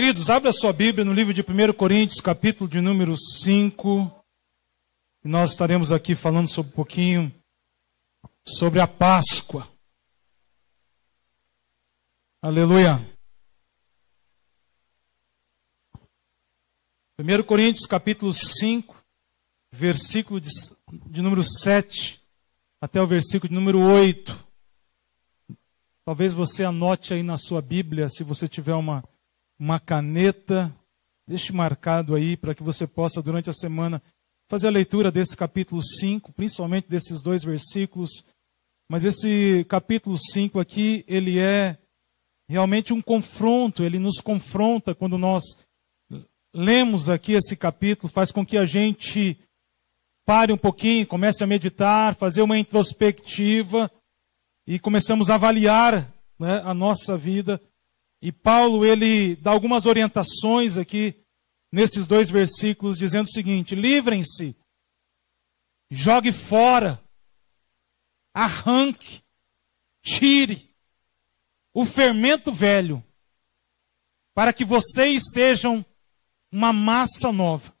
Queridos, abra a sua Bíblia no livro de 1 Coríntios, capítulo de número 5. Nós estaremos aqui falando sobre um pouquinho sobre a Páscoa. Aleluia. 1 Coríntios, capítulo 5, versículo de número 7 até o versículo de número 8. Talvez você anote aí na sua Bíblia, se você tiver uma caneta, deixe marcado aí para que você possa, durante a semana, fazer a leitura desse capítulo 5, principalmente desses dois versículos. Mas esse capítulo 5 aqui, ele é realmente um confronto, ele nos confronta quando nós lemos aqui esse capítulo, faz com que a gente pare um pouquinho, comece a meditar, fazer uma introspectiva e começamos a avaliar, né, a nossa vida. E Paulo, ele dá algumas orientações aqui nesses dois versículos, dizendo o seguinte: livrem-se, jogue fora, arranque, tire o fermento velho, para que vocês sejam uma massa nova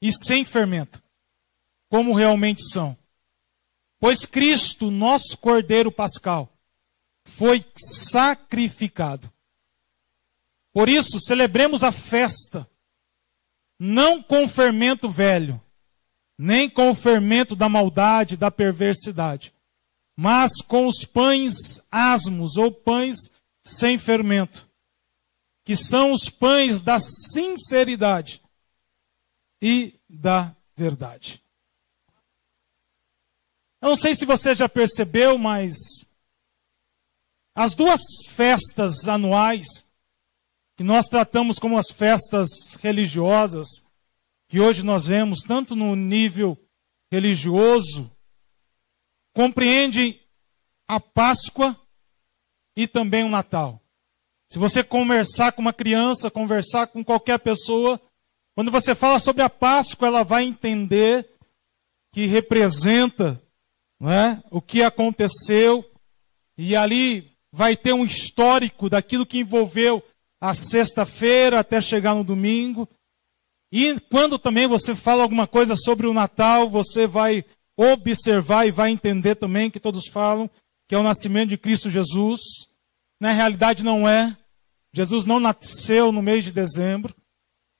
e sem fermento, como realmente são. Pois Cristo, nosso Cordeiro Pascal, foi sacrificado. Por isso, celebremos a festa, não com o fermento velho, nem com o fermento da maldade, da perversidade, mas com os pães asmos, ou pães sem fermento, que são os pães da sinceridade e da verdade. Eu não sei se você já percebeu, mas as duas festas anuais, que nós tratamos como as festas religiosas, que hoje nós vemos tanto no nível religioso, compreendem a Páscoa e também o Natal. Se você conversar com uma criança, conversar com qualquer pessoa, quando você fala sobre a Páscoa, ela vai entender que representa, não é, o que aconteceu, e ali vai ter um histórico daquilo que envolveu a sexta-feira até chegar no domingo. E quando também você fala alguma coisa sobre o Natal, você vai observar e vai entender também que todos falam que é o nascimento de Cristo Jesus. Na realidade não é. Jesus não nasceu no mês de dezembro,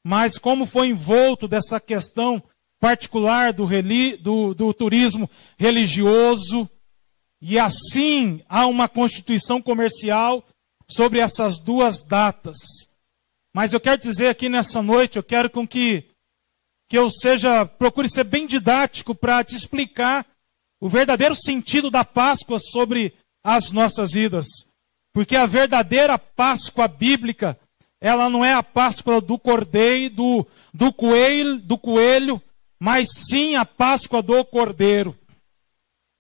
mas como foi envolto dessa questão particular do turismo religioso, e assim há uma constituição comercial sobre essas duas datas. Mas eu quero dizer aqui nessa noite, eu quero com que eu procure ser bem didático para te explicar o verdadeiro sentido da Páscoa sobre as nossas vidas. Porque a verdadeira Páscoa bíblica, ela não é a Páscoa do cordeiro, do coelho, mas sim a Páscoa do Cordeiro.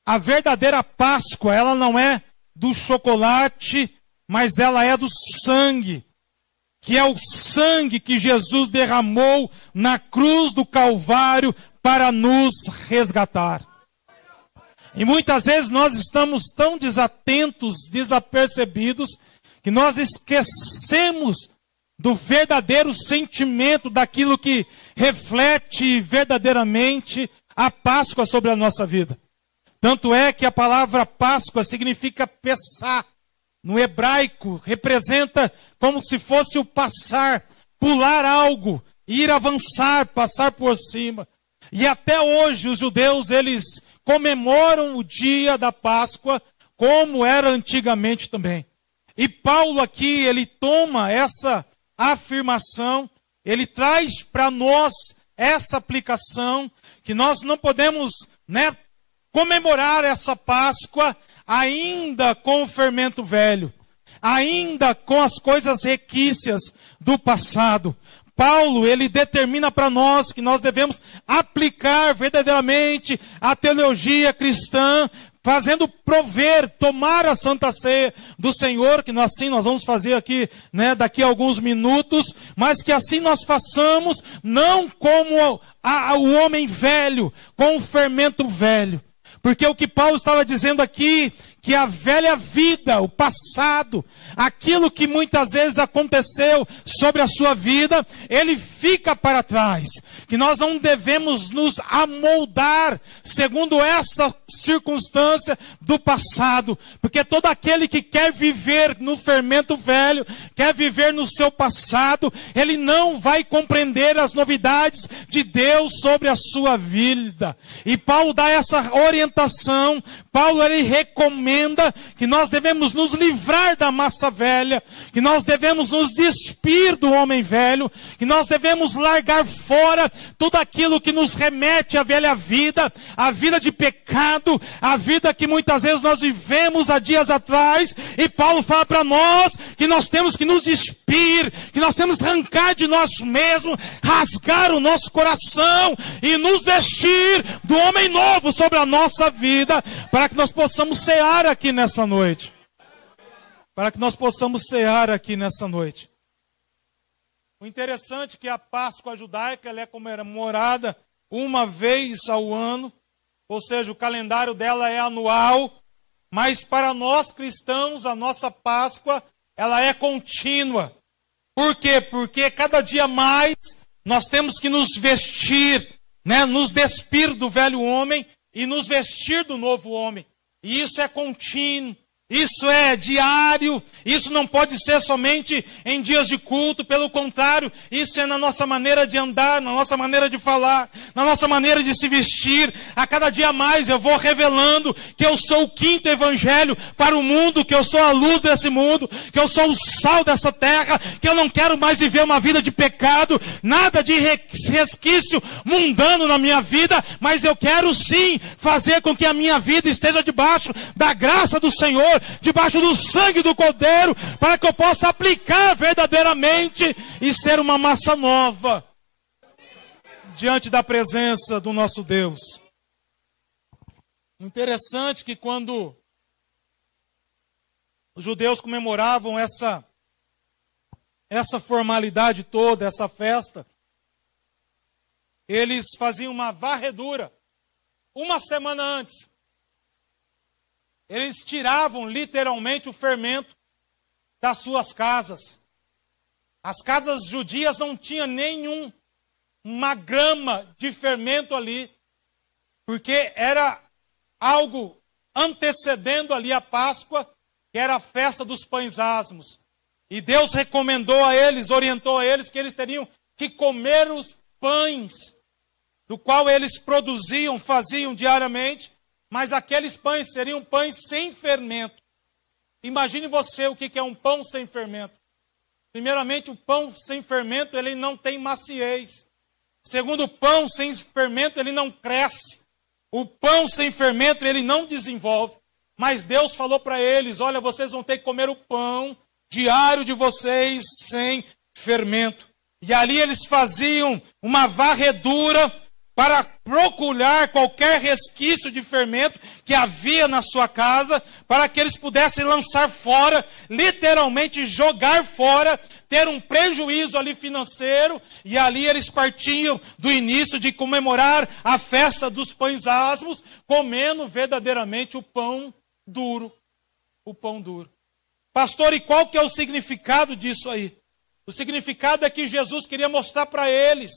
A verdadeira Páscoa, ela não é do chocolate, mas ela é do sangue, que é o sangue que Jesus derramou na cruz do Calvário para nos resgatar. E muitas vezes nós estamos tão desatentos, desapercebidos, que nós esquecemos do verdadeiro sentimento daquilo que reflete verdadeiramente a Páscoa sobre a nossa vida. Tanto é que a palavra Páscoa significa Pessá. No hebraico, representa como se fosse o passar, pular algo, ir avançar, passar por cima. E até hoje os judeus, eles comemoram o dia da Páscoa, como era antigamente também. E Paulo aqui, ele toma essa afirmação, ele traz para nós essa aplicação, que nós não podemos, comemorar essa Páscoa ainda com o fermento velho, ainda com as coisas requícias do passado. Paulo, ele determina para nós que nós devemos aplicar verdadeiramente a teologia cristã, fazendo prover, tomar a Santa Ceia do Senhor, que nós vamos fazer aqui, daqui a alguns minutos, mas que assim nós façamos, não como o homem velho, com o fermento velho. Porque o que Paulo estava dizendo aqui, que a velha vida, o passado, aquilo que muitas vezes aconteceu sobre a sua vida, ele fica para trás. Que nós não devemos nos amoldar segundo essa circunstância do passado. Porque todo aquele que quer viver no fermento velho, quer viver no seu passado, ele não vai compreender as novidades de Deus sobre a sua vida. E Paulo dá essa orientação. Paulo, ele recomenda que nós devemos nos livrar da massa velha, que nós devemos nos despir do homem velho, que nós devemos largar fora tudo aquilo que nos remete à velha vida, a vida de pecado, a vida que muitas vezes nós vivemos há dias atrás. E Paulo fala para nós que nós temos que nos despir, que nós temos que arrancar de nós mesmos, rasgar o nosso coração e nos vestir do homem novo sobre a nossa vida, para que nós possamos cear aqui nessa noite. Para que nós possamos cear aqui nessa noite. O interessante é que a Páscoa judaica ela é comemorada uma vez ao ano, ou seja, o calendário dela é anual, mas para nós cristãos a nossa Páscoa ela é contínua. Por quê? Porque cada dia mais nós temos que nos vestir, nos despir do velho homem e nos vestir do novo homem. E isso é contínuo, isso é diário, isso não pode ser somente em dias de culto, pelo contrário, isso é na nossa maneira de andar, na nossa maneira de falar, na nossa maneira de se vestir. A cada dia mais eu vou revelando que eu sou o quinto evangelho para o mundo, que eu sou a luz desse mundo, que eu sou o sal dessa terra, que eu não quero mais viver uma vida de pecado, nada de resquício mundano na minha vida, mas eu quero sim fazer com que a minha vida esteja debaixo da graça do Senhor, debaixo do sangue do Cordeiro, para que eu possa aplicar verdadeiramente e ser uma massa nova diante da presença do nosso Deus. Interessante que quando os judeus comemoravam essa formalidade toda, essa festa, eles faziam uma varredura uma semana antes. Eles tiravam literalmente o fermento das suas casas. As casas judias não tinham uma grama de fermento ali, porque era algo antecedendo ali a Páscoa, que era a festa dos pães asmos. E Deus recomendou a eles, orientou a eles, que eles teriam que comer os pães, do qual eles produziam, faziam diariamente, mas aqueles pães seriam pães sem fermento. Imagine você o que é um pão sem fermento. Primeiramente, o pão sem fermento, ele não tem maciez. Segundo, o pão sem fermento, ele não cresce. O pão sem fermento, ele não desenvolve. Mas Deus falou para eles, olha, vocês vão ter que comer o pão diário de vocês sem fermento. E ali eles faziam uma varredura para procurar qualquer resquício de fermento que havia na sua casa, para que eles pudessem lançar fora, literalmente jogar fora, ter um prejuízo ali financeiro, e ali eles partiam do início de comemorar a festa dos pães asmos, comendo verdadeiramente o pão duro. O pão duro. Pastor, e qual que é o significado disso aí? O significado é que Jesus queria mostrar para eles,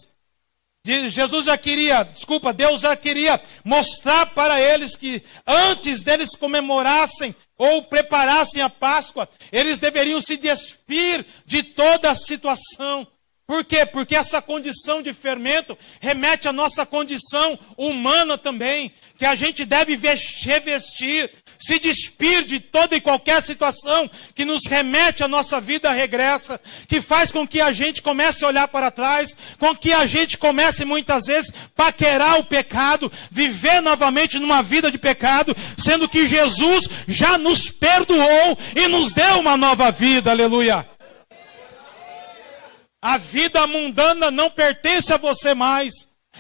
Deus já queria mostrar para eles que antes deles comemorassem ou preparassem a Páscoa, eles deveriam se despir de toda a situação. Por quê? Porque essa condição de fermento remete à nossa condição humana também, que a gente deve revestir, se despir de toda e qualquer situação que nos remete à nossa vida regressa, que faz com que a gente comece a olhar para trás, com que a gente comece muitas vezes paquerar o pecado, viver novamente numa vida de pecado, sendo que Jesus já nos perdoou e nos deu uma nova vida, aleluia. A vida mundana não pertence a você mais.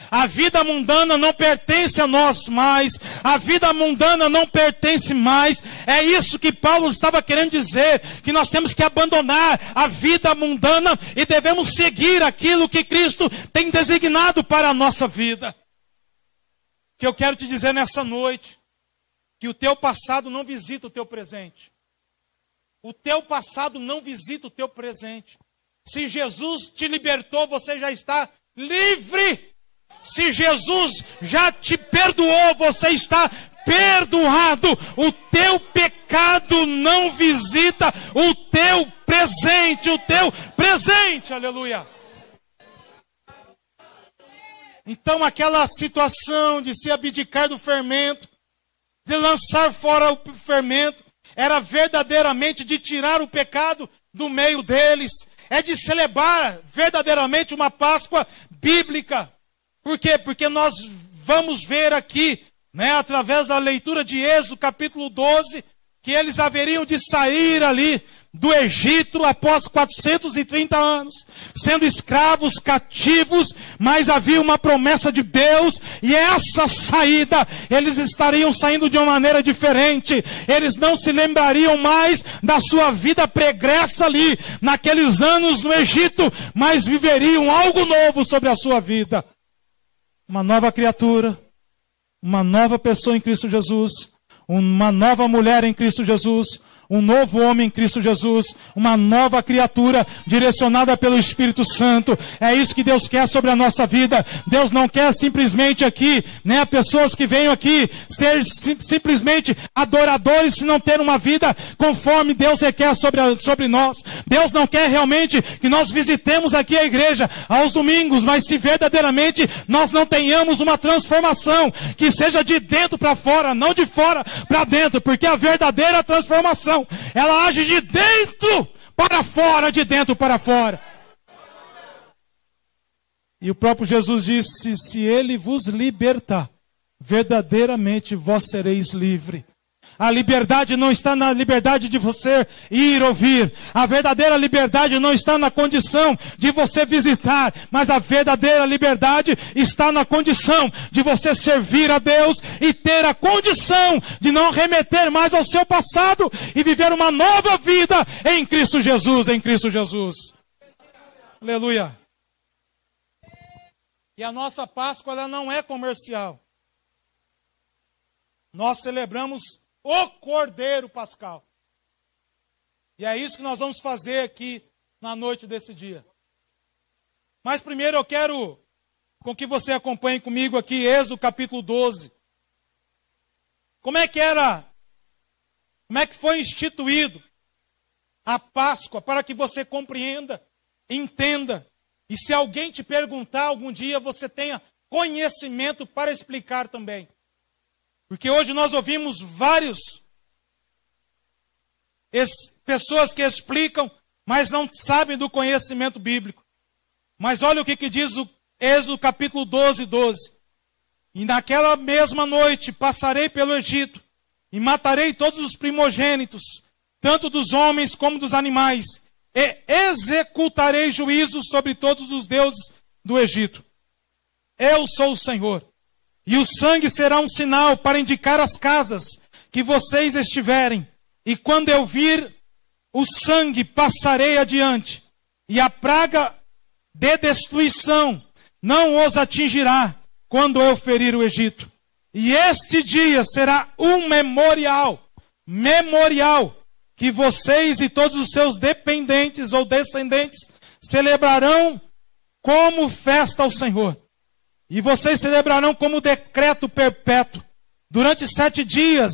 A vida mundana não pertence a nós mais. A vida mundana não pertence mais. É isso que Paulo estava querendo dizer, que nós temos que abandonar a vida mundana e devemos seguir aquilo que Cristo tem designado para a nossa vida. O que eu quero te dizer nessa noite que o teu passado não visita o teu presente. O teu passado não visita o teu presente. Se Jesus te libertou, você já está livre. Se Jesus já te perdoou, você está perdoado. O teu pecado não visita o teu presente, aleluia. Então aquela situação de se abdicar do fermento, de lançar fora o fermento, era verdadeiramente de tirar o pecado do meio deles. É de celebrar verdadeiramente uma Páscoa bíblica. Por quê? Porque nós vamos ver aqui, através da leitura de Êxodo, capítulo 12, que eles haveriam de sair ali do Egito após 430 anos, sendo escravos, cativos, mas havia uma promessa de Deus, e essa saída, eles estariam saindo de uma maneira diferente. Eles não se lembrariam mais da sua vida pregressa ali, naqueles anos no Egito, mas viveriam algo novo sobre a sua vida. Uma nova criatura, uma nova pessoa em Cristo Jesus, uma nova mulher em Cristo Jesus, um novo homem em Cristo Jesus, uma nova criatura direcionada pelo Espírito Santo. É isso que Deus quer sobre a nossa vida. Deus não quer simplesmente aqui, pessoas que venham aqui ser simplesmente adoradores, se não ter uma vida conforme Deus requer sobre nós. Deus não quer realmente que nós visitemos aqui a igreja aos domingos, mas se verdadeiramente nós não tenhamos uma transformação que seja de dentro para fora, não de fora para dentro, porque a verdadeira transformação, ela age de dentro para fora, de dentro para fora. E o próprio Jesus disse: se Ele vos libertar, verdadeiramente vós sereis livres. A liberdade não está na liberdade de você ir ouvir. A verdadeira liberdade não está na condição de você visitar. Mas a verdadeira liberdade está na condição de você servir a Deus e ter a condição de não remeter mais ao seu passado e viver uma nova vida em Cristo Jesus, em Cristo Jesus. Aleluia. E a nossa Páscoa, ela não é comercial. Nós celebramos o Cordeiro Pascal. E é isso que nós vamos fazer aqui na noite desse dia. Mas primeiro eu quero com que você acompanhe comigo aqui Êxodo capítulo 12. Como é que foi instituído a Páscoa, para que você compreenda, entenda. E se alguém te perguntar algum dia, você tenha conhecimento para explicar também. Porque hoje nós ouvimos várias pessoas que explicam, mas não sabem do conhecimento bíblico. Mas olha o que diz o Êxodo capítulo 12, 12. E naquela mesma noite passarei pelo Egito, e matarei todos os primogênitos, tanto dos homens como dos animais, e executarei juízo sobre todos os deuses do Egito. Eu sou o Senhor. E o sangue será um sinal para indicar as casas que vocês estiverem. E quando eu vir o sangue, passarei adiante. E a praga de destruição não os atingirá quando eu ferir o Egito. E este dia será um memorial, que vocês e todos os seus dependentes ou descendentes celebrarão como festa ao Senhor. E vocês celebrarão como decreto perpétuo. Durante 7 dias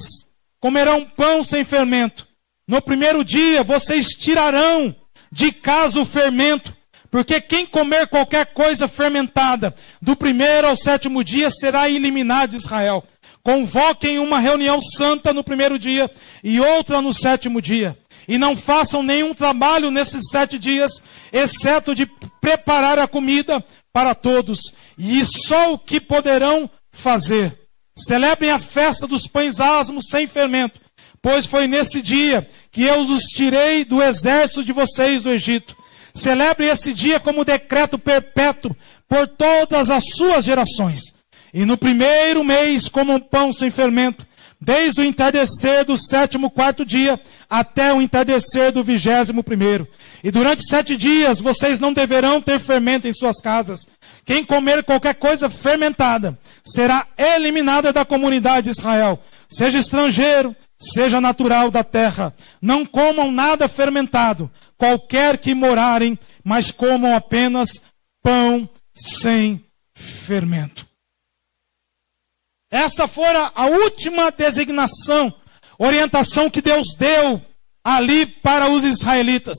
comerão pão sem fermento. No primeiro dia vocês tirarão de casa o fermento, porque quem comer qualquer coisa fermentada, do primeiro ao 7º dia, será eliminado de Israel. Convoquem uma reunião santa no primeiro dia e outra no 7º dia. E não façam nenhum trabalho nesses 7 dias, exceto de preparar a comida para todos, e só o que poderão fazer. Celebrem a festa dos pães asmos sem fermento, pois foi nesse dia que eu os tirei do exército de vocês do Egito. Celebrem esse dia como decreto perpétuo por todas as suas gerações. E no primeiro mês comam pão sem fermento, desde o entardecer do 7º, 4º dia, até o entardecer do 21º. E durante 7 dias vocês não deverão ter fermento em suas casas. Quem comer qualquer coisa fermentada será eliminada da comunidade de Israel. seja estrangeiro, seja natural da terra. Não comam nada fermentado, qualquer que morarem, mas comam apenas pão sem fermento. Essa fora a última designação, orientação que Deus deu ali para os israelitas.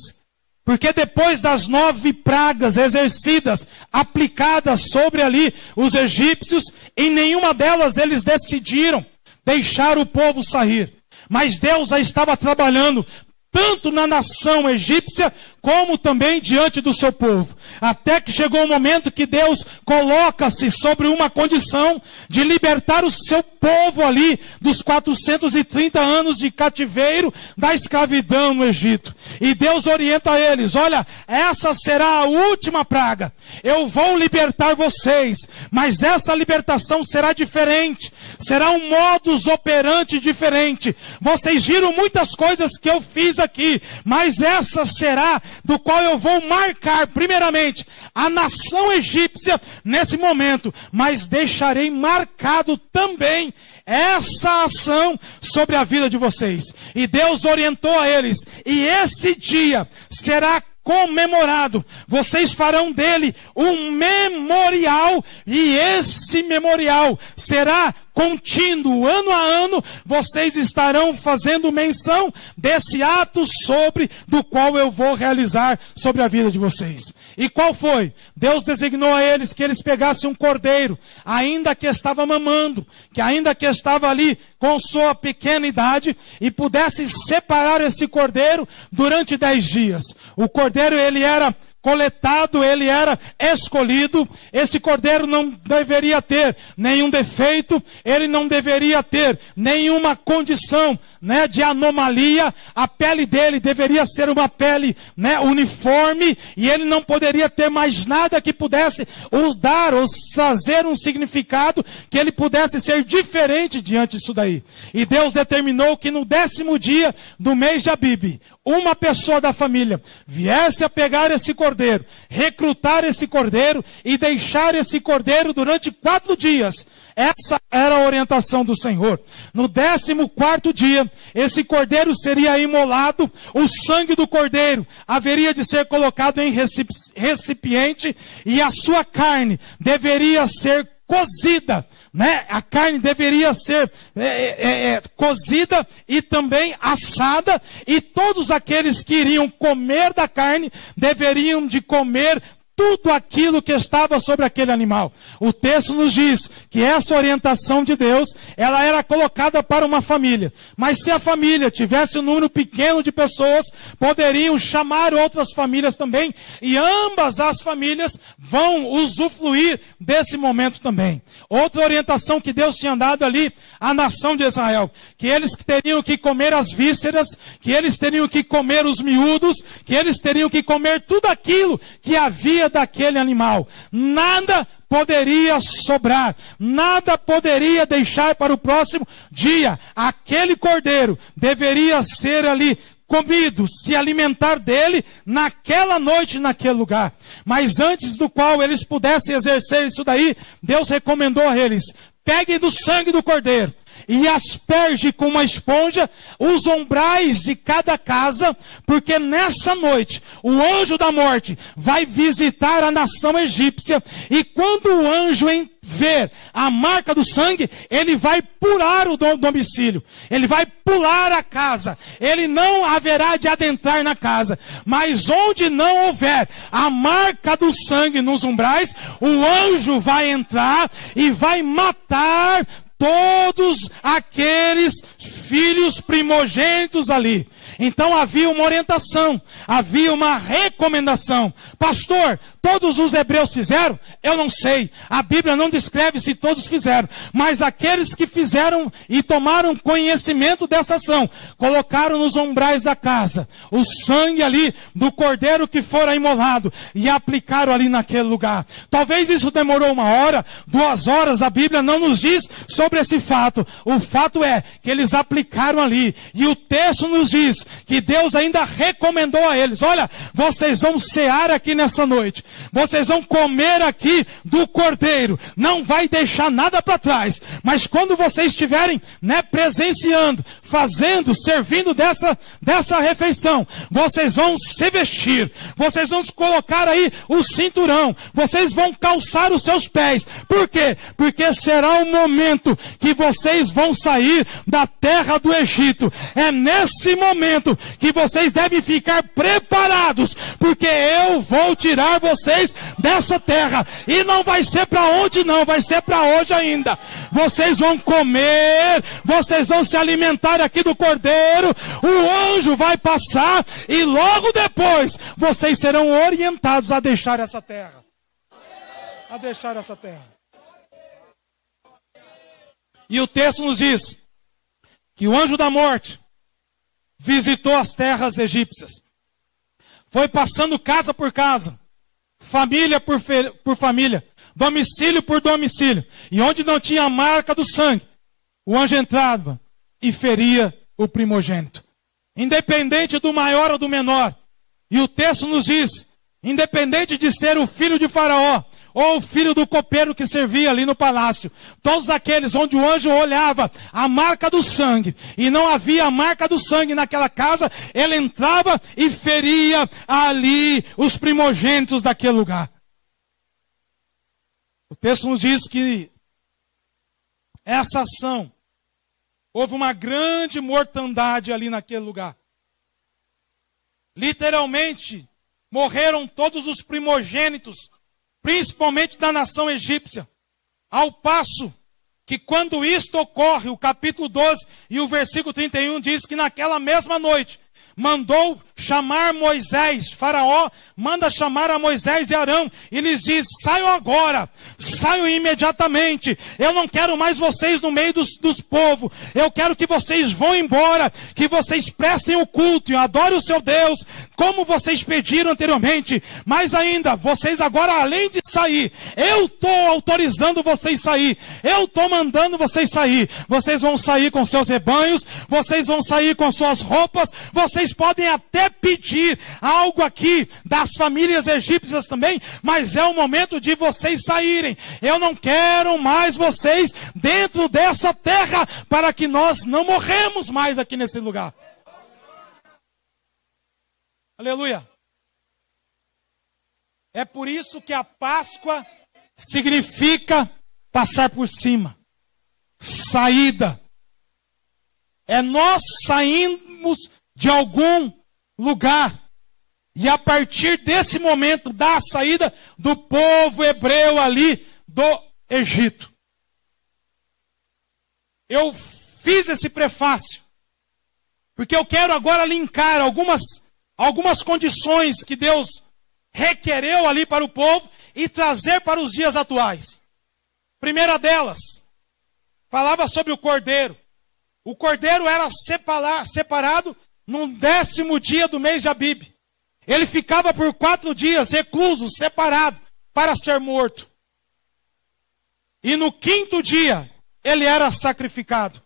Porque depois das 9 pragas exercidas, aplicadas sobre ali os egípcios, em nenhuma delas eles decidiram deixar o povo sair. Mas Deus já estava trabalhando tanto na nação egípcia, como também diante do seu povo. Até que chegou o momento que Deus coloca-se sobre uma condição de libertar o seu povo ali dos 430 anos de cativeiro da escravidão no Egito. E Deus orienta eles: olha, essa será a última praga. Eu vou libertar vocês, mas essa libertação será diferente. Será um modus operandi diferente. Vocês viram muitas coisas que eu fiz aqui, mas essa será do qual eu vou marcar, primeiramente, a nação egípcia nesse momento, mas deixarei marcado também essa ação sobre a vida de vocês. E Deus orientou a eles, e esse dia será comemorado. Vocês farão dele um memorial, e esse memorial será contínuo, ano a ano. Vocês estarão fazendo menção desse ato do qual eu vou realizar sobre a vida de vocês. E qual foi? Deus designou a eles que eles pegassem um cordeiro, ainda que estava mamando, que ainda que estava ali com sua pequena idade, e pudessem separar esse cordeiro durante 10 dias. O cordeiro, ele era coletado, ele era escolhido. Esse cordeiro não deveria ter nenhum defeito, ele não deveria ter nenhuma condição, de anomalia. A pele dele deveria ser uma pele, uniforme, e ele não poderia ter mais nada que pudesse dar ou trazer um significado que ele pudesse ser diferente diante disso daí. E Deus determinou que no 10º dia do mês de Abibe, uma pessoa da família viesse a pegar esse cordeiro, recrutar esse cordeiro e deixar esse cordeiro durante 4 dias. Essa era a orientação do Senhor. No 14º dia, esse cordeiro seria imolado. O sangue do cordeiro haveria de ser colocado em recipiente, e a sua carne deveria ser cozida, A carne deveria ser cozida e também assada, e todos aqueles que iriam comer da carne deveriam de comer tudo aquilo que estava sobre aquele animal. O texto nos diz que essa orientação de Deus, ela era colocada para uma família. Mas se a família tivesse um número pequeno de pessoas, poderiam chamar outras famílias também, e ambas as famílias vão usufruir desse momento também. Outra orientação que Deus tinha dado ali à nação de Israel, que eles teriam que comer as vísceras, que eles teriam que comer os miúdos, que eles teriam que comer tudo aquilo que havia daquele animal. Nada poderia sobrar, nada poderia deixar para o próximo dia. Aquele cordeiro deveria ser ali comido, se alimentar dele naquela noite, naquele lugar. Mas antes do qual eles pudessem exercer isso daí, Deus recomendou a eles: peguem do sangue do cordeiro e asperge com uma esponja os umbrais de cada casa, porque nessa noite o anjo da morte vai visitar a nação egípcia, e quando o anjo ver a marca do sangue, ele vai pular o domicílio, ele vai pular a casa, ele não haverá de adentrar na casa, mas onde não houver a marca do sangue nos umbrais, o anjo vai entrar e vai matar todos aqueles filhos primogênitos ali. Então havia uma orientação, havia uma recomendação. Pastor, todos os hebreus fizeram? Eu não sei. A Bíblia não descreve se todos fizeram. Mas aqueles que fizeram e tomaram conhecimento dessa ação, colocaram nos umbrais da casa o sangue ali do cordeiro que fora imolado e aplicaram ali naquele lugar. Talvez isso demorou 1 hora, 2 horas. A Bíblia não nos diz sobre esse fato. O fato é que eles aplicaram ali. E o texto nos diz coisas que Deus ainda recomendou a eles. Olha, vocês vão cear aqui nessa noite. Vocês vão comer aqui do cordeiro. Não vai deixar nada para trás. Mas quando vocês estiverem, presenciando, fazendo, servindo dessa refeição, vocês vão se vestir. Vocês vão colocar aí o cinturão. Vocês vão calçar os seus pés. Por quê? Porque será o momento que vocês vão sair da terra do Egito. É nesse momento que vocês devem ficar preparados, porque eu vou tirar vocês dessa terra. E não vai ser para onde não, vai ser para hoje ainda. Vocês vão comer, vocês vão se alimentar aqui do cordeiro, o anjo vai passar e logo depois vocês serão orientados a deixar essa terra. A deixar essa terra. E o texto nos diz que o anjo da morte visitou as terras egípcias. Foi passando casa por casa, família por família, domicílio por domicílio. E onde não tinha a marca do sangue, o anjo entrava e feria o primogênito. Independente do maior ou do menor. E o texto nos diz, independente de ser o filho de Faraó, ou o filho do copeiro que servia ali no palácio. Todos aqueles onde o anjo olhava a marca do sangue, e não havia a marca do sangue naquela casa, ele entrava e feria ali os primogênitos daquele lugar. O texto nos diz que essa ação, houve uma grande mortandade ali naquele lugar. Literalmente, morreram todos os primogênitos, principalmente da nação egípcia, ao passo que quando isto ocorre, o capítulo 12 e o versículo 31 diz que naquela mesma noite, mandou chamar Moisés, Faraó manda chamar a Moisés e Arão, e lhes diz, saiam agora, saiam imediatamente, eu não quero mais vocês no meio dos povos, eu quero que vocês vão embora, que vocês prestem o culto e adorem o seu Deus, como vocês pediram anteriormente, mas ainda, vocês agora além de sair, eu estou autorizando vocês sair, eu estou mandando vocês sair, vocês vão sair com seus rebanhos, vocês vão sair com suas roupas, vocês podem até pedir algo aqui das famílias egípcias também, mas é o momento de vocês saírem. Eu não quero mais vocês dentro dessa terra, para que nós não morremos mais aqui nesse lugar. Aleluia. É por isso que a Páscoa significa passar por cima, saída. É nós saímos de algum lugar, e a partir desse momento da saída do povo hebreu ali do Egito. Eu fiz esse prefácio porque eu quero agora linkar algumas condições que Deus requereu ali para o povo e trazer para os dias atuais. Primeira delas, falava sobre o cordeiro. O cordeiro era separado no 10º dia do mês de Abib. Ele ficava por 4 dias recluso, separado, para ser morto. E no 5º dia, ele era sacrificado.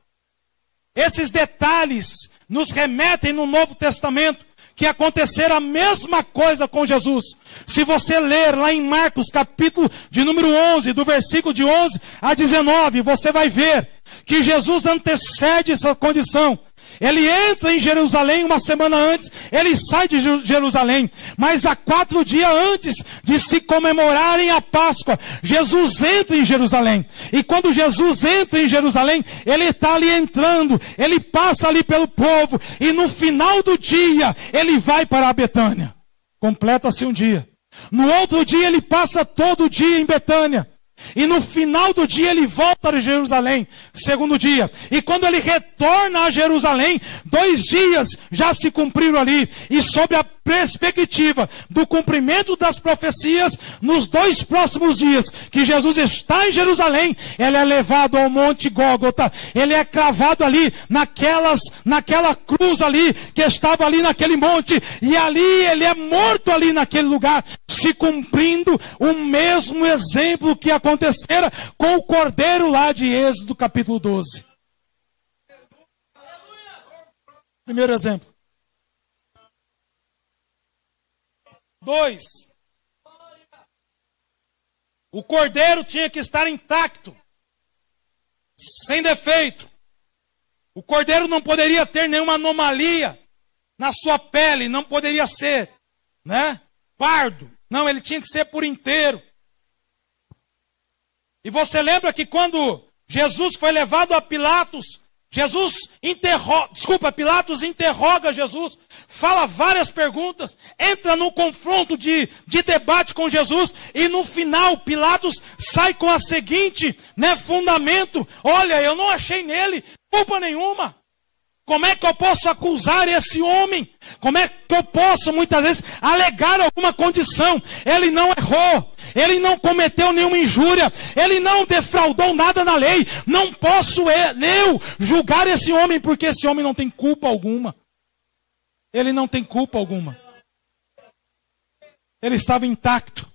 Esses detalhes nos remetem no Novo Testamento que acontecera a mesma coisa com Jesus. Se você ler lá em Marcos, capítulo de número 11, do versículo de 11 a 19, você vai ver que Jesus antecede essa condição. Ele entra em Jerusalém uma semana antes, ele sai de Jerusalém, mas há 4 dias antes de se comemorarem a Páscoa, Jesus entra em Jerusalém. E quando Jesus entra em Jerusalém, ele está ali entrando, ele passa ali pelo povo, e no final do dia, ele vai para a Betânia. Completa-se um dia. No outro dia, ele passa todo o dia em Betânia. E no final do dia ele volta a Jerusalém, 2º dia. E quando ele retorna a Jerusalém, 2 dias já se cumpriram ali. E sobre a perspectiva do cumprimento das profecias, nos 2 próximos dias que Jesus está em Jerusalém, ele é levado ao Monte Gólgota. Ele é cravado ali naquela cruz ali, que estava ali naquele monte. E ali ele é morto ali naquele lugar, se cumprindo o mesmo exemplo que acontecera com o cordeiro lá de Êxodo capítulo 12. Primeiro exemplo. 2. O cordeiro tinha que estar intacto, sem defeito. O cordeiro não poderia ter nenhuma anomalia na sua pele, não poderia ser, pardo. Não, ele tinha que ser por inteiro. E você lembra que quando Jesus foi levado a Pilatos, Pilatos interroga Jesus, fala várias perguntas, entra num confronto de debate com Jesus, e no final Pilatos sai com a seguinte fundamento: olha, eu não achei nele culpa nenhuma. Como é que eu posso acusar esse homem? Como é que eu posso, muitas vezes, alegar alguma condição? Ele não errou, ele não cometeu nenhuma injúria, ele não defraudou nada na lei. Não posso eu julgar esse homem, porque esse homem não tem culpa alguma. Ele não tem culpa alguma. Ele estava intacto.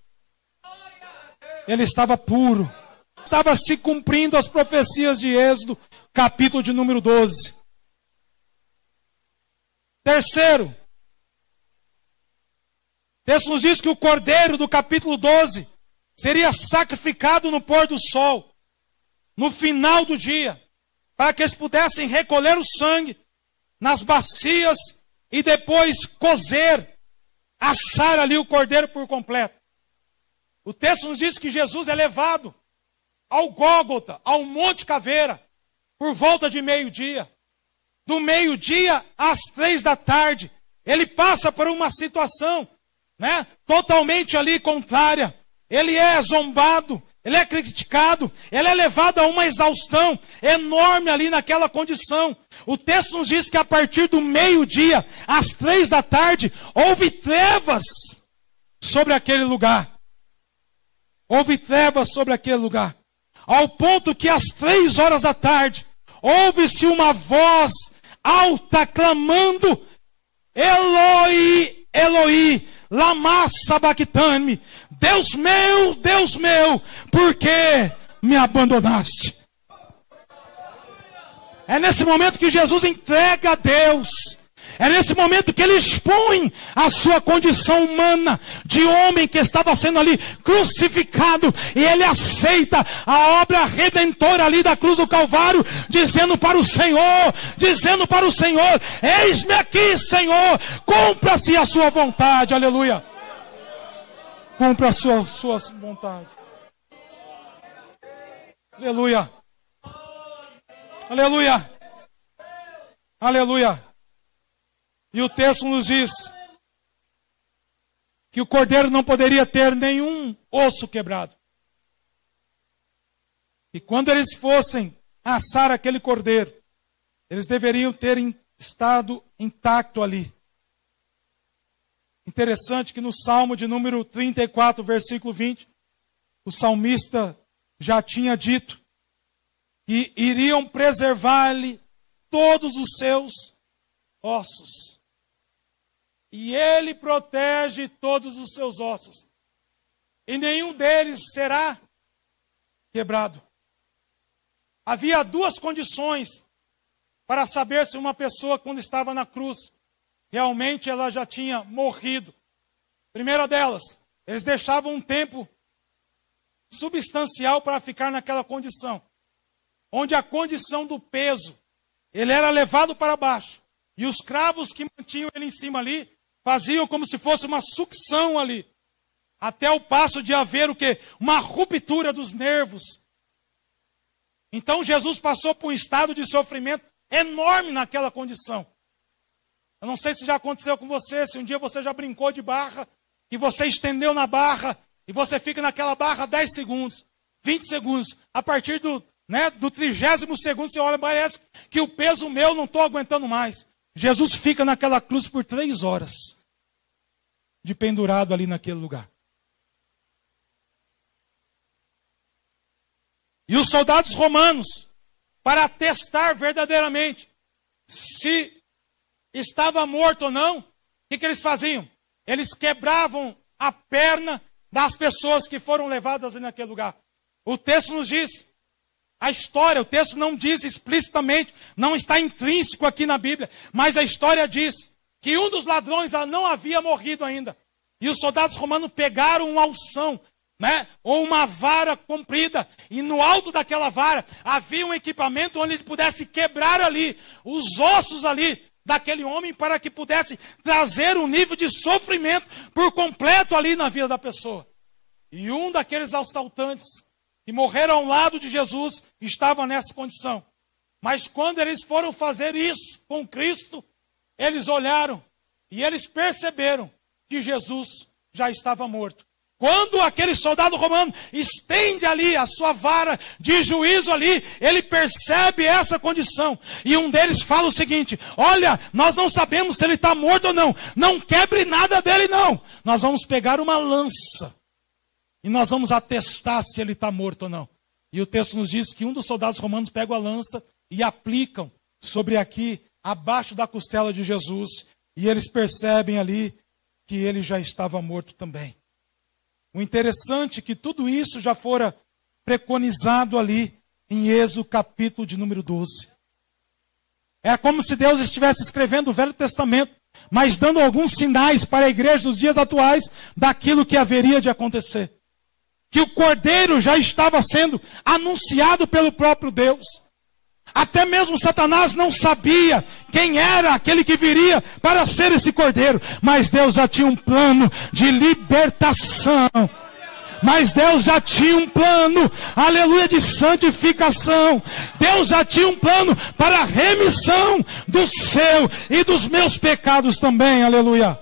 Ele estava puro. Estava se cumprindo as profecias de Êxodo, capítulo de número 12. Terceiro, o texto nos diz que o cordeiro do capítulo 12 seria sacrificado no pôr do sol, no final do dia, para que eles pudessem recolher o sangue nas bacias e depois cozer, assar ali o cordeiro por completo. O texto nos diz que Jesus é levado ao Gólgota, ao Monte Caveira, por volta de meio-dia. Do meio-dia às 3 da tarde, ele passa por uma situação, totalmente ali contrária. Ele é zombado, ele é criticado, ele é levado a uma exaustão enorme ali naquela condição. O texto nos diz que a partir do meio-dia às 3 da tarde, houve trevas sobre aquele lugar. Houve trevas sobre aquele lugar. Ao ponto que às 3 horas da tarde, ouve-se uma voz alta clamando: Eloi, Eloi, lama sabachthani, Deus meu, por que me abandonaste? É nesse momento que Jesus entrega a Deus. É nesse momento que ele expõe a sua condição humana de homem que estava sendo ali crucificado, e ele aceita a obra redentora ali da cruz do Calvário, dizendo para o Senhor: eis-me aqui, Senhor, cumpra-se a sua vontade. Aleluia. Cumpra a sua vontade. Aleluia. Aleluia. Aleluia. E o texto nos diz que o cordeiro não poderia ter nenhum osso quebrado. E quando eles fossem assar aquele cordeiro, eles deveriam ter estado intacto ali. Interessante que no Salmo de número 34, versículo 20, o salmista já tinha dito que iriam preservar-lhe todos os seus ossos. E ele protege todos os seus ossos, e nenhum deles será quebrado. Havia duas condições para saber se uma pessoa, quando estava na cruz, realmente ela já tinha morrido. Primeira delas, eles deixavam um tempo substancial para ficar naquela condição, onde a condição do peso, ele era levado para baixo, e os cravos que mantinham ele em cima ali, faziam como se fosse uma sucção ali, até o passo de haver o quê? Uma ruptura dos nervos. Então Jesus passou por um estado de sofrimento enorme naquela condição. Eu não sei se já aconteceu com você, se um dia você já brincou de barra, e você estendeu na barra, e você fica naquela barra 10 segundos, 20 segundos, a partir do 30º segundo, você olha, parece que o peso meu não estou aguentando mais. Jesus fica naquela cruz por 3 horas, de pendurado ali naquele lugar. E os soldados romanos, para testar verdadeiramente se estava morto ou não, o que eles faziam? Eles quebravam a perna das pessoas que foram levadas ali naquele lugar. O texto nos diz, a história, o texto não diz explicitamente, não está intrínseco aqui na Bíblia, mas a história diz que um dos ladrões não havia morrido ainda. E os soldados romanos pegaram um alção, né, ou uma vara comprida, e no alto daquela vara havia um equipamento onde ele pudesse quebrar ali os ossos ali daquele homem, para que pudesse trazer um nível de sofrimento por completo ali na vida da pessoa. E um daqueles assaltantes que morreram ao lado de Jesus estava nessa condição. Mas quando eles foram fazer isso com Cristo, eles olharam e eles perceberam que Jesus já estava morto. Quando aquele soldado romano estende ali a sua vara de juízo ali, ele percebe essa condição. E um deles fala o seguinte: olha, nós não sabemos se ele está morto ou não. Não quebre nada dele não. Nós vamos pegar uma lança e nós vamos atestar se ele está morto ou não. E o texto nos diz que um dos soldados romanos pega a lança e aplicam sobre aqui, abaixo da costela de Jesus. E eles percebem ali que ele já estava morto também. O interessante é que tudo isso já fora preconizado ali em Êxodo capítulo de número 12. É como se Deus estivesse escrevendo o Velho Testamento, mas dando alguns sinais para a igreja dos dias atuais daquilo que haveria de acontecer. Que o Cordeiro já estava sendo anunciado pelo próprio Deus. Até mesmo Satanás não sabia quem era aquele que viria para ser esse Cordeiro. Mas Deus já tinha um plano de libertação. Mas Deus já tinha um plano, aleluia, de santificação. Deus já tinha um plano para a remissão do seu e dos meus pecados também, aleluia.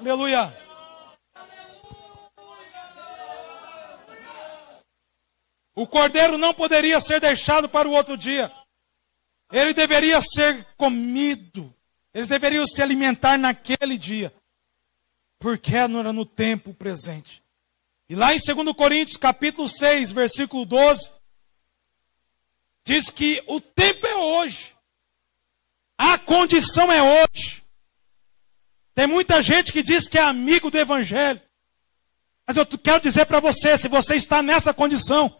Aleluia. O cordeiro não poderia ser deixado para o outro dia. Ele deveria ser comido. Eles deveriam se alimentar naquele dia. Porque era no tempo presente. E lá em 2 Coríntios, capítulo 6, versículo 12, diz que o tempo é hoje. A condição é hoje. Tem muita gente que diz que é amigo do Evangelho. Mas eu quero dizer para você, se você está nessa condição,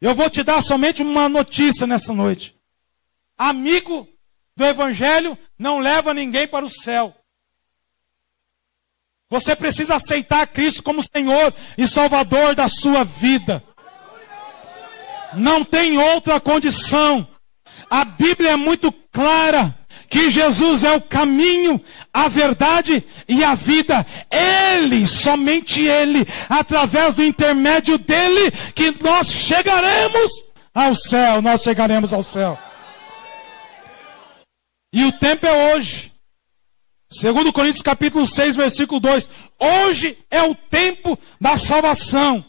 eu vou te dar somente uma notícia nessa noite. Amigo do Evangelho não leva ninguém para o céu. Você precisa aceitar Cristo como Senhor e Salvador da sua vida. Não tem outra condição. A Bíblia é muito clara que Jesus é o caminho, a verdade e a vida. Ele, somente Ele, através do intermédio dEle, que nós chegaremos ao céu. Nós chegaremos ao céu. E o tempo é hoje. 2 Coríntios capítulo 6, versículo 2. Hoje é o tempo da salvação.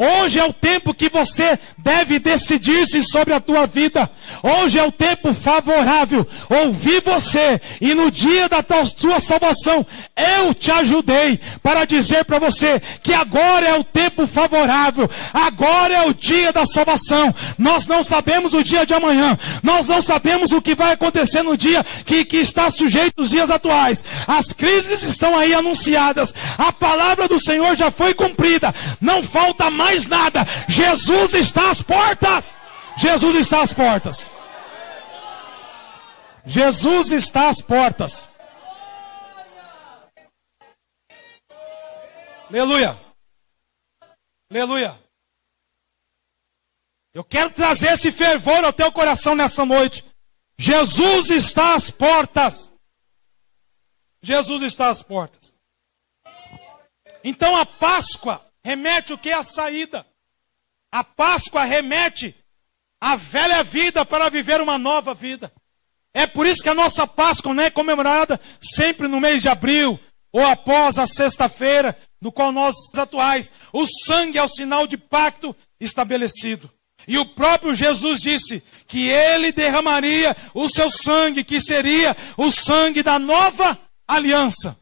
Hoje é o tempo que você deve decidir-se sobre a tua vida. Hoje é o tempo favorável. Ouvi você e no dia da sua salvação eu te ajudei para dizer para você que agora é o tempo favorável. Agora é o dia da salvação. Nós não sabemos o dia de amanhã. Nós não sabemos o que vai acontecer no dia que está sujeito aos dias atuais. As crises estão aí anunciadas. A palavra do Senhor já foi cumprida. Não falta mais nada. Jesus está às portas. Jesus está às portas. Jesus está às portas. Aleluia. Aleluia. Eu quero trazer esse fervor ao teu coração nessa noite. Jesus está às portas. Jesus está às portas. Então a Páscoa remete o que? A saída. A Páscoa remete a velha vida para viver uma nova vida. É por isso que a nossa Páscoa não é comemorada sempre no mês de abril, ou após a sexta-feira, no qual nós atuais. O sangue é o sinal de pacto estabelecido. E o próprio Jesus disse que ele derramaria o seu sangue, que seria o sangue da nova aliança.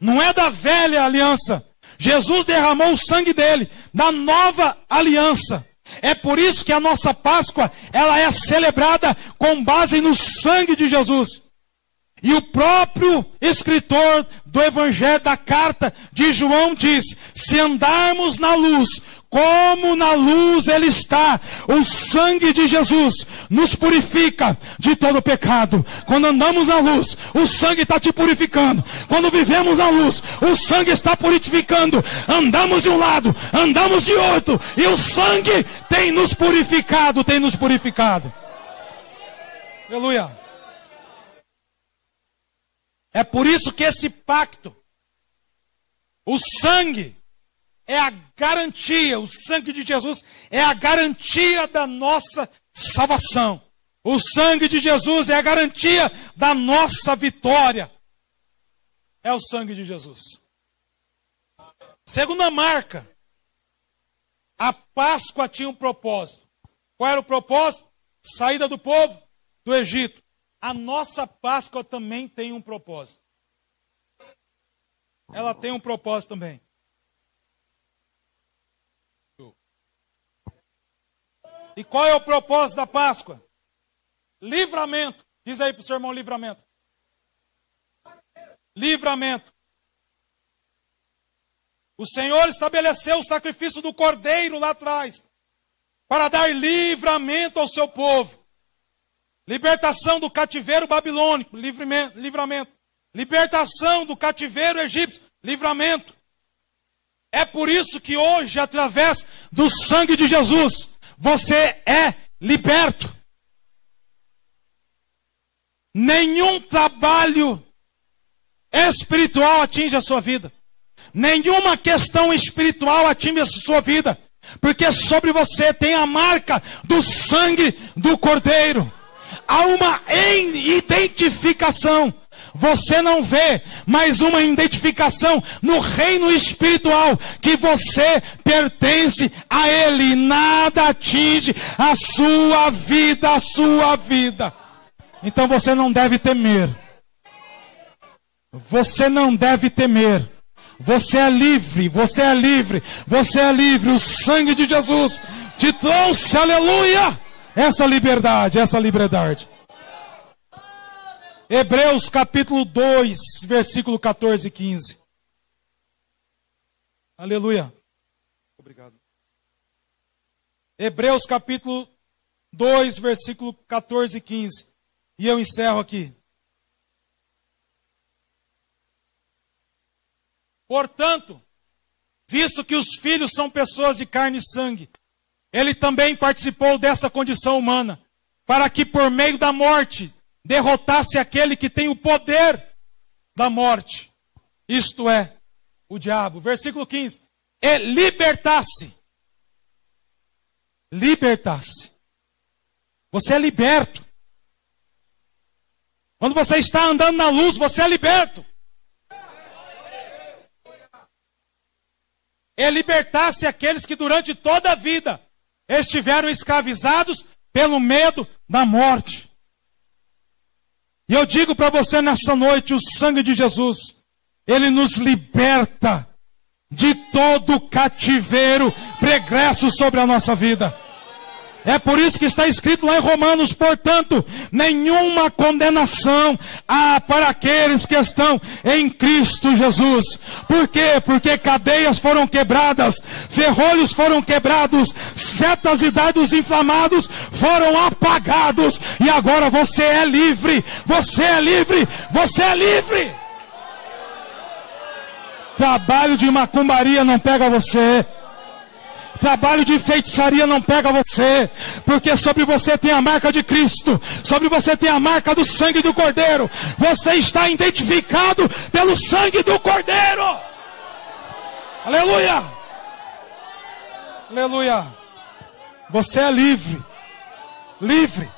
Não é da velha aliança. Jesus derramou o sangue dele, da nova aliança. É por isso que a nossa Páscoa, ela é celebrada com base no sangue de Jesus. E o próprio escritor do Evangelho, da carta de João, diz: se andarmos na luz, como na luz Ele está, o sangue de Jesus nos purifica de todo pecado. Quando andamos na luz, o sangue está te purificando. Quando vivemos na luz, o sangue está purificando. Andamos de um lado, andamos de outro, e o sangue tem nos purificado, tem nos purificado. Aleluia. É por isso que esse pacto, o sangue, é a garantia, o sangue de Jesus é a garantia da nossa salvação. O sangue de Jesus é a garantia da nossa vitória. É o sangue de Jesus. Segunda marca, a Páscoa tinha um propósito. Qual era o propósito? Saída do povo do Egito. A nossa Páscoa também tem um propósito. Ela tem um propósito também. E qual é o propósito da Páscoa? Livramento. Diz aí para o seu irmão: livramento. Livramento. O Senhor estabeleceu o sacrifício do cordeiro lá atrás, para dar livramento ao seu povo. Libertação do cativeiro babilônico, livramento. Libertação do cativeiro egípcio, livramento. É por isso que hoje, através do sangue de Jesus, você é liberto. Nenhum trabalho espiritual atinge a sua vida. Nenhuma questão espiritual atinge a sua vida. Porque sobre você tem a marca do sangue do Cordeiro. Há uma identificação. Você não vê, mas uma identificação no reino espiritual, que você pertence a Ele. Nada atinge a sua vida, a sua vida. Então você não deve temer. Você não deve temer. Você é livre, você é livre, você é livre. O sangue de Jesus te trouxe, aleluia, essa liberdade, essa liberdade. Hebreus capítulo 2, versículo 14 e 15. Aleluia. Obrigado. Hebreus capítulo 2, versículo 14 e 15. E eu encerro aqui. Portanto, visto que os filhos são pessoas de carne e sangue, ele também participou dessa condição humana, para que por meio da morte derrotasse aquele que tem o poder da morte, isto é, o diabo. Versículo 15. E libertasse. Libertasse. Você é liberto. Quando você está andando na luz, você é liberto. E libertasse aqueles que durante toda a vida estiveram escravizados pelo medo da morte. E eu digo para você nessa noite, o sangue de Jesus, ele nos liberta de todo cativeiro pregresso sobre a nossa vida. É por isso que está escrito lá em Romanos: portanto, nenhuma condenação há para aqueles que estão em Cristo Jesus. Por quê? Porque cadeias foram quebradas, ferrolhos foram quebrados, setas e dardos inflamados foram apagados, e agora você é livre, você é livre, você é livre. Trabalho de macumbaria não pega você. Trabalho de feitiçaria não pega você, porque sobre você tem a marca de Cristo, sobre você tem a marca do sangue do Cordeiro. Você está identificado pelo sangue do Cordeiro. Aleluia! Aleluia! Você é livre, livre,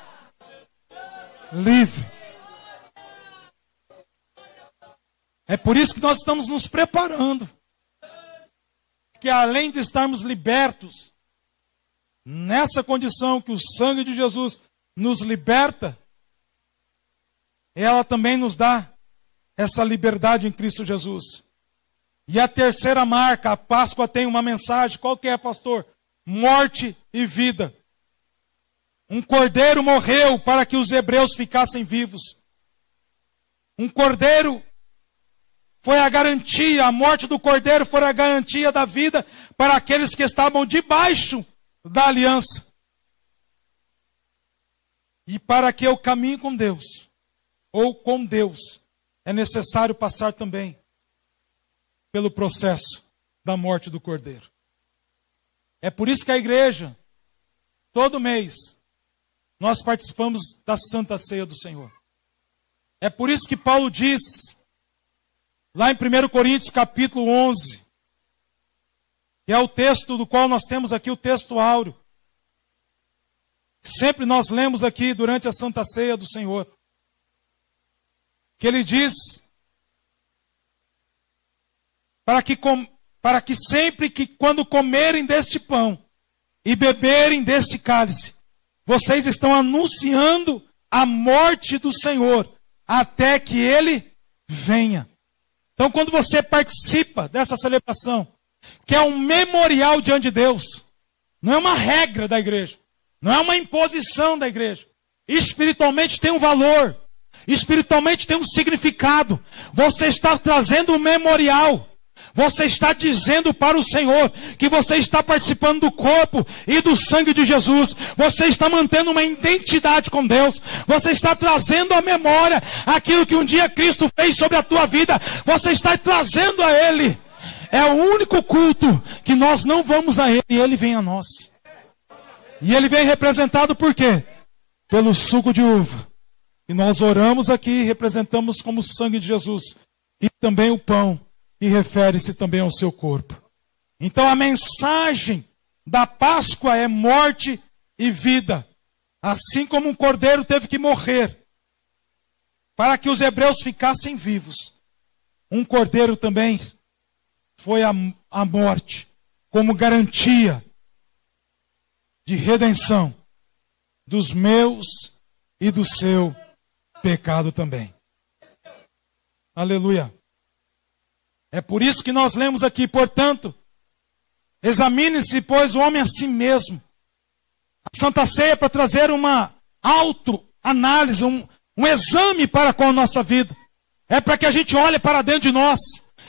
livre. É por isso que nós estamos nos preparando. Que além de estarmos libertos, nessa condição que o sangue de Jesus nos liberta, ela também nos dá essa liberdade em Cristo Jesus. E a terceira marca, a Páscoa tem uma mensagem. Qual que é, pastor? Morte e vida. Um cordeiro morreu para que os hebreus ficassem vivos. Um cordeiro foi a garantia, a morte do cordeiro foi a garantia da vida para aqueles que estavam debaixo da aliança. E para que eu caminhe com Deus, ou com Deus, é necessário passar também pelo processo da morte do cordeiro. É por isso que a igreja, todo mês, nós participamos da Santa Ceia do Senhor. É por isso que Paulo diz, lá em 1 Coríntios capítulo 11, que é o texto do qual nós temos aqui o texto áureo, sempre nós lemos aqui durante a Santa Ceia do Senhor, que ele diz, para que sempre que quando comerem deste pão e beberem deste cálice, vocês estão anunciando a morte do Senhor, até que Ele venha. Então, quando você participa dessa celebração, que é um memorial diante de Deus, não é uma regra da igreja, não é uma imposição da igreja, espiritualmente tem um valor, espiritualmente tem um significado. Você está trazendo um memorial. Você está dizendo para o Senhor que você está participando do corpo e do sangue de Jesus. Você está mantendo uma identidade com Deus. Você está trazendo à memória aquilo que um dia Cristo fez sobre a tua vida. Você está trazendo a Ele. É o único culto que nós não vamos a Ele e Ele vem a nós. E Ele vem representado por quê? Pelo suco de uva. E nós oramos aqui e representamos como o sangue de Jesus. E também o pão. E refere-se também ao seu corpo. Então a mensagem da Páscoa é morte e vida. Assim como um cordeiro teve que morrer para que os hebreus ficassem vivos, um cordeiro também foi a morte como garantia de redenção dos meus e do seu pecado também. Aleluia. É por isso que nós lemos aqui, portanto, examine-se, pois, o homem a si mesmo. A Santa Ceia é para trazer uma autoanálise, um exame para com a nossa vida. É para que a gente olhe para dentro de nós.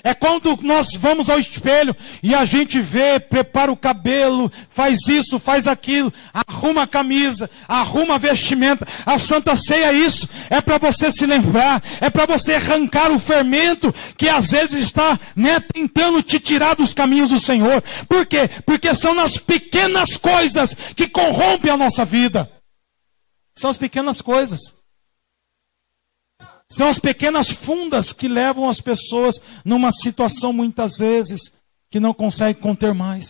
É quando nós vamos ao espelho e a gente vê, prepara o cabelo, faz isso, faz aquilo, arruma a camisa, arruma a vestimenta. A Santa Ceia é isso, é para você se lembrar, é para você arrancar o fermento que às vezes está tentando te tirar dos caminhos do Senhor. Por quê? Porque são nas pequenas coisas que corrompem a nossa vida. São as pequenas coisas. São as pequenas fundas que levam as pessoas numa situação, muitas vezes, que não consegue conter mais.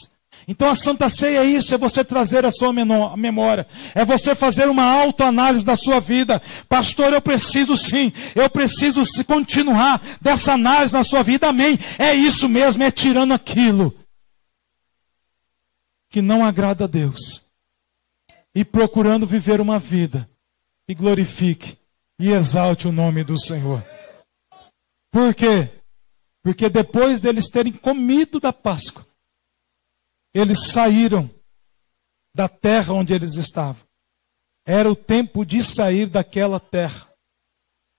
Então a Santa Ceia é isso, é você trazer a sua memória. É você fazer uma autoanálise da sua vida. Pastor, eu preciso sim, eu preciso continuar dessa análise na sua vida. Amém. É isso mesmo, é tirando aquilo que não agrada a Deus. E procurando viver uma vida que glorifique e exalte o nome do Senhor. Por quê? Porque depois deles terem comido da Páscoa, eles saíram da terra onde eles estavam. Era o tempo de sair daquela terra.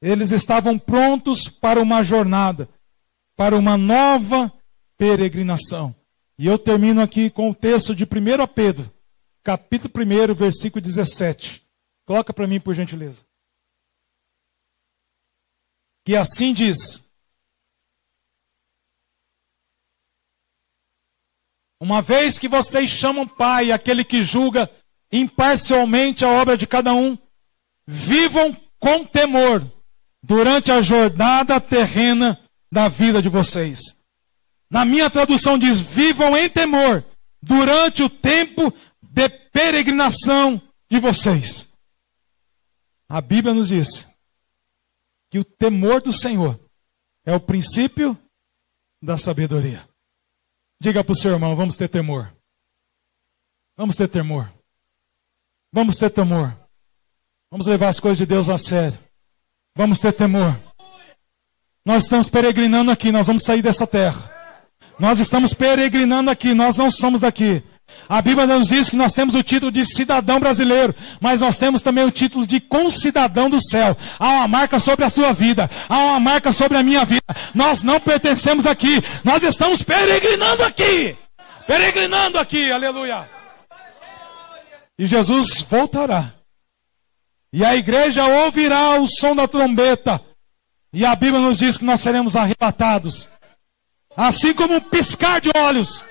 Eles estavam prontos para uma jornada, para uma nova peregrinação. E eu termino aqui com o texto de 1 Pedro, capítulo 1, versículo 17. Coloca para mim, por gentileza. Que assim diz: uma vez que vocês chamam Pai aquele que julga imparcialmente a obra de cada um, vivam com temor durante a jornada terrena da vida de vocês. Na minha tradução diz: vivam em temor durante o tempo de peregrinação de vocês. A Bíblia nos diz que o temor do Senhor é o princípio da sabedoria. Diga para o seu irmão: vamos ter temor. Vamos ter temor. Vamos ter temor. Vamos levar as coisas de Deus a sério. Vamos ter temor. Nós estamos peregrinando aqui, nós vamos sair dessa terra. Nós estamos peregrinando aqui, nós não somos daqui. A Bíblia nos diz que nós temos o título de cidadão brasileiro, mas nós temos também o título de concidadão do céu. Há uma marca sobre a sua vida, há uma marca sobre a minha vida. Nós não pertencemos aqui, nós estamos peregrinando aqui. Peregrinando aqui, aleluia. E Jesus voltará. E a igreja ouvirá o som da trombeta. E a Bíblia nos diz que nós seremos arrebatados. Assim como um piscar de olhos.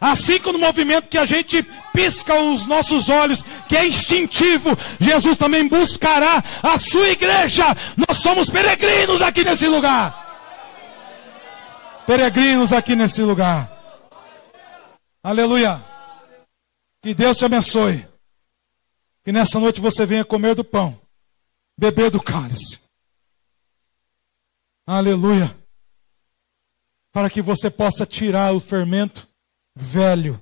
Assim como no movimento que a gente pisca os nossos olhos, que é instintivo, Jesus também buscará a sua igreja. Nós somos peregrinos aqui nesse lugar. Peregrinos aqui nesse lugar. Aleluia. Que Deus te abençoe. Que nessa noite você venha comer do pão, beber do cálice. Aleluia. Para que você possa tirar o fermento velho,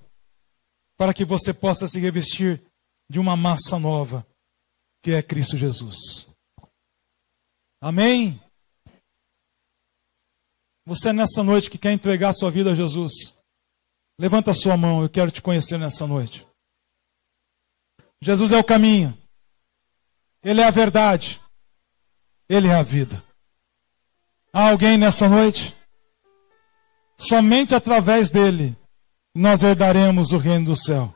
para que você possa se revestir de uma massa nova, que é Cristo Jesus. Amém? Você nessa noite que quer entregar sua vida a Jesus, levanta a sua mão, eu quero te conhecer nessa noite. Jesus é o caminho, Ele é a verdade, Ele é a vida. Há alguém nessa noite? Somente através dele nós herdaremos o reino do céu.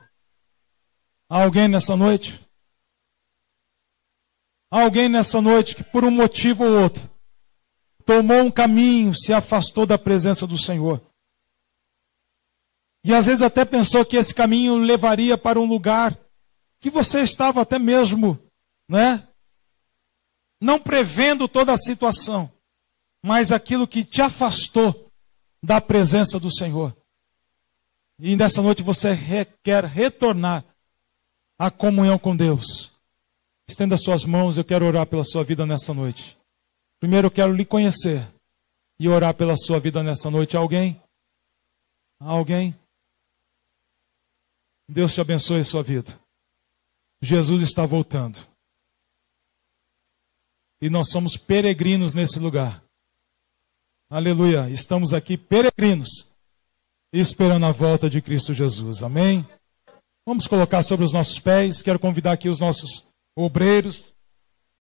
Há alguém nessa noite? Há alguém nessa noite que por um motivo ou outro tomou um caminho, se afastou da presença do Senhor. E às vezes até pensou que esse caminho levaria para um lugar que você estava até mesmo, não prevendo toda a situação, mas aquilo que te afastou da presença do Senhor. E nessa noite você quer retornar à comunhão com Deus. Estenda suas mãos, eu quero orar pela sua vida nessa noite. Primeiro eu quero lhe conhecer e orar pela sua vida nessa noite. Alguém? Alguém? Deus te abençoe a sua vida. Jesus está voltando. E nós somos peregrinos nesse lugar. Aleluia. Estamos aqui peregrinos, esperando a volta de Cristo Jesus. Amém? Vamos colocar sobre os nossos pés. Quero convidar aqui os nossos obreiros.